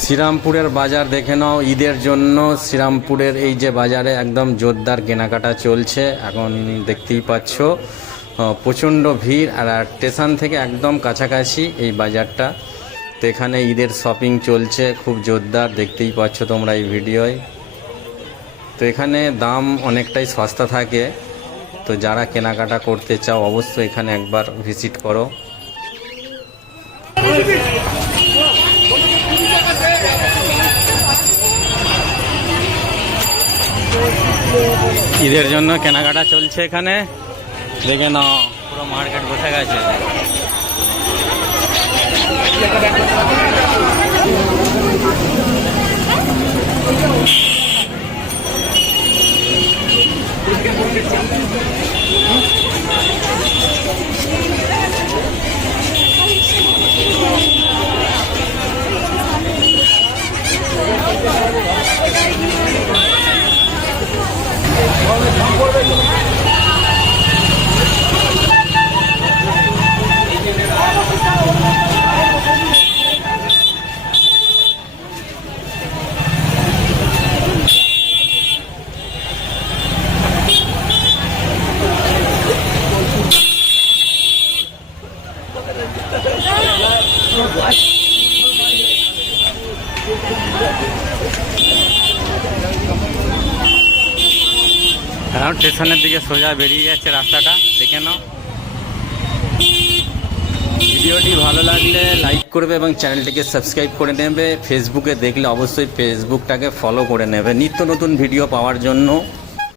শ্রীরামপুরের বাজার দেখে নাও। ঈদের জন্য শ্রীরামপুরের এই যে বাজারে একদম জোরদার কেনাকাটা চলছে, এখন দেখতেই পাচ্ছ। প্রচণ্ড ভিড় আর স্টেশন থেকে একদম কাছাকাছি এই বাজারটা। তো এখানে ঈদের শপিং চলছে, খুব জোরদার, দেখতেই পাচ্ছ তোমরা এই ভিডিওয়। তো এখানে দাম অনেকটাই সস্তা থাকে। তো যারা কেনাকাটা করতে চাও, অবশ্যই এখানে একবার ভিজিট করো। ঈদের জন্য কেনাকাটা চলছে এখানে। দেখে নাও পুরো মার্কেট বসে গেছে। What? এখন স্টেশনের দিকে সোজা বেরিয়ে যাচ্ছে রাস্তাটা, দেখে নাও। ভিডিওটি ভালো লাগলে লাইক করবে এবং চ্যানেলটিকে সাবস্ক্রাইব করে নেবে। ফেসবুকে দেখলে অবশ্যই ফেসবুকটাকে ফলো করে নেবে। নিত্য নতুন ভিডিও পাওয়ার জন্য